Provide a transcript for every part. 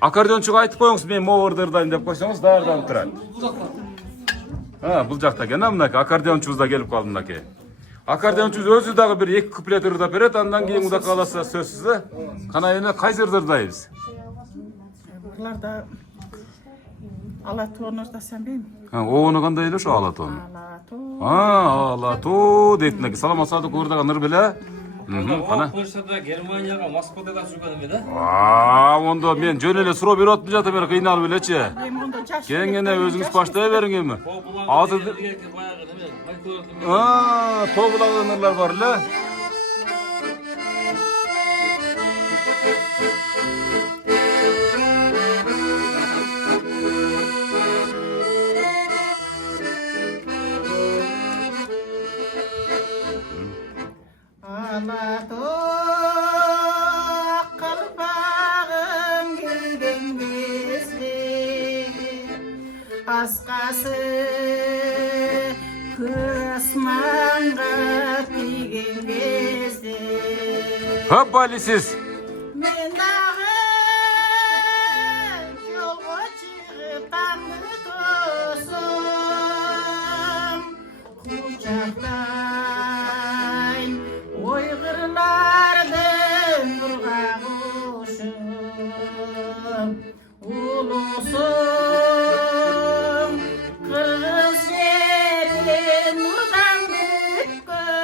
Akkordeonчуга айтып коюңуз, мен могу ырдайм деп койсоңуз даярданып турат. Бул жакта экен, мынакей аккордеончубуз да келип калды мынакей. Аккордеончубуз өзү дагы бир 2 куплет ырдап берет, андан кийин муда каласа сөзсүз. Кана эне кайсы ырдайбыз? Буларда алатон ырдасам дейм. Ону кандай эле ошо алатон. Алатон. Алату дейт мынакей. Саламат Садык ырдаган ыр беле. Кана. Польшада, Германияга, Москвада да жүргөн эме да. Ондо мен жөн эле суроо берип атып жатам, бери кыйналып элечи. Монда жаш. Кеңине өзүңүз баштай бериң эми. Азыр Баягы эме, майкуларды тобулаган ырлар бар эле. Alatoq qalpag'im kelgan кезде asqasi osmonga tiygan кезде Hopalisiz. men дағы yo'lga chiqib tangni to'sam quchoqdan Oyg'irlardan burg'ag'ushim ulusum qirg'iz yerin nurdan bitgan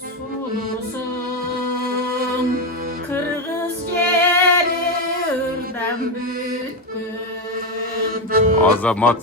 sulusum qirg'iz yeri urdan bitgan Azamat.